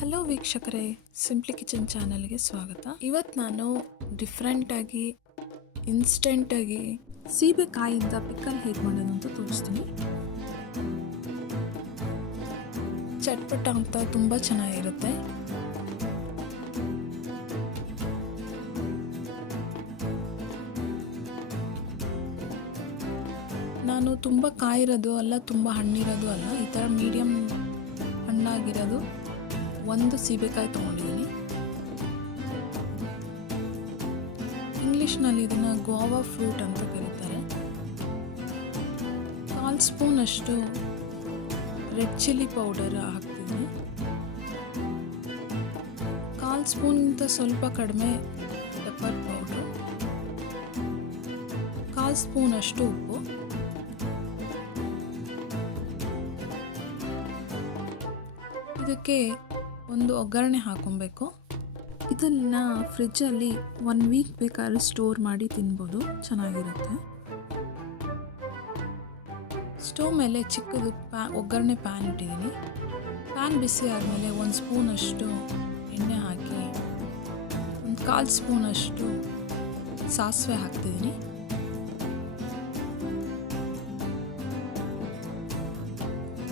Hello ವೀಕ್ಷಕರೇ, simply kitchen ಚಾನಲ್ಗೆ ಸ್ವಾಗತ. ಇವತ್ತು ನಾನು ಡಿಫ್ರೆಂಟಾಗಿ ಇನ್ಸ್ಟೆಂಟಾಗಿ ಸೀಬೆಕಾಯಿಂದ ಪಿಕಲ್ ಹೇಗೆ ಮಾಡೋದು ಅಂತ ತೋರಿಸ್ತೀನಿ. ಚಟ್ಪಟ ಅಂತ ತುಂಬ ಚೆನ್ನಾಗಿರುತ್ತೆ. ನಾನು ತುಂಬ ಕಾಯಿರೋದು ಅಲ್ಲ, ತುಂಬ ಹಣ್ಣಿರೋದು ಅಲ್ಲ, ಈ ಥರ ಮೀಡಿಯಮ್ ಹಣ್ಣಾಗಿರೋದು ಒಂದು ಸೀಬೆಕಾಯಿ ತೊಗೊಂಡಿದ್ದೀನಿ. ಇಂಗ್ಲೀಷ್ನಲ್ಲಿ ಇದನ್ನು ಗೋವಾ ಫ್ರೂಟ್ ಅಂತ ಕರೀತಾರೆ. 1/4 ಸ್ಪೂನ್ ಅಷ್ಟು ರೆಡ್ ಚಿಲ್ಲಿ ಪೌಡರ್ ಹಾಕ್ತಿದ್ದೀನಿ. 1/4 ಸ್ಪೂನ್ಗಿಂತ ಸ್ವಲ್ಪ ಕಡಿಮೆ ಪೆಪ್ಪರ್ ಪೌಡ್ರು, 1/4 ಸ್ಪೂನ್ ಅಷ್ಟು ಉಪ್ಪು, ಇದಕ್ಕೆ ಒಂದು ಒಗ್ಗರಣೆ ಹಾಕೊಬೇಕು. ಇದನ್ನು ಫ್ರಿಜ್ಜಲ್ಲಿ 1 ವೀಕ್ ಬೇಕಾದ್ರೆ ಸ್ಟೋರ್ ಮಾಡಿ ತಿನ್ಬೋದು, ಚೆನ್ನಾಗಿರುತ್ತೆ. ಸ್ಟವ್ ಮೇಲೆ ಚಿಕ್ಕದು ಒಗ್ಗರಣೆ ಪ್ಯಾನ್ ಇಟ್ಟಿದ್ದೀನಿ. ಪ್ಯಾನ್ ಬಿಸಿ ಆದಮೇಲೆ 1 ಸ್ಪೂನಷ್ಟು ಎಣ್ಣೆ ಹಾಕಿ 1/4 ಸ್ಪೂನಷ್ಟು ಸಾಸಿವೆ ಹಾಕ್ತಿದ್ದೀನಿ.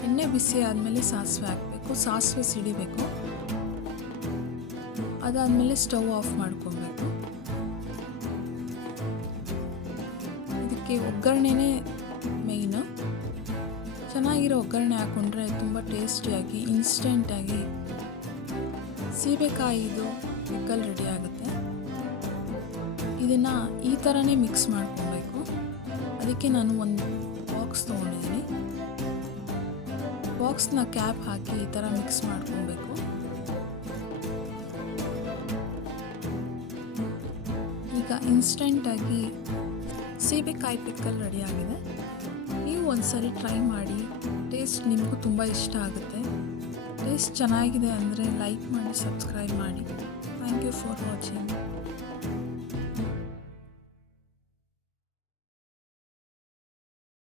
ಎಣ್ಣೆ ಬಿಸಿ ಆದಮೇಲೆ ಸಾಸಿವೆ ಹಾಕಬೇಕು. ಸಾಸಿವೆ ಸಿಡಿಬೇಕು. ಅದಾದಮೇಲೆ ಸ್ಟವ್ ಆಫ್ ಮಾಡ್ಕೊಬೇಕು. ಇದಕ್ಕೆ ಒಗ್ಗರಣೆನೇ ಮೇಯ್ನು. ಚೆನ್ನಾಗಿರೋ ಒಗ್ಗರಣೆ ಹಾಕ್ಕೊಂಡ್ರೆ ತುಂಬ ಟೇಸ್ಟಿಯಾಗಿ ಇನ್ಸ್ಟೆಂಟಾಗಿ ಸೀಬೆಕಾಯಿದು ಪಿಕಲ್ ರೆಡಿ ಆಗುತ್ತೆ. ಇದನ್ನು ಈ ಥರನೇ ಮಿಕ್ಸ್ ಮಾಡ್ಕೊಬೇಕು. ಅದಕ್ಕೆ ನಾನು ಒಂದು ಬಾಕ್ಸ್ ತೊಗೊಂಡಿದ್ದೀನಿ. ಬಾಕ್ಸ್ನ ಕ್ಯಾಪ್ ಹಾಕಿ ಈ ಥರ ಮಿಕ್ಸ್ ಮಾಡ್ಕೊಬೇಕು. ಈಗ ಇನ್ಸ್ಟೆಂಟಾಗಿ ಸೀಬೆಕಾಯಿ ಪಿಕಲ್ ರೆಡಿಯಾಗಿದೆ. ನೀವು ಒಂದ್ಸರಿ ಟ್ರೈ ಮಾಡಿ, ಟೇಸ್ಟ್ ನಿಮಗೂ ತುಂಬ ಇಷ್ಟ ಆಗುತ್ತೆ. ಟೇಸ್ಟ್ ಚೆನ್ನಾಗಿದೆ ಅಂದರೆ ಲೈಕ್ ಮಾಡಿ, ಸಬ್ಸ್ಕ್ರೈಬ್ ಮಾಡಿ. Thank you for watching.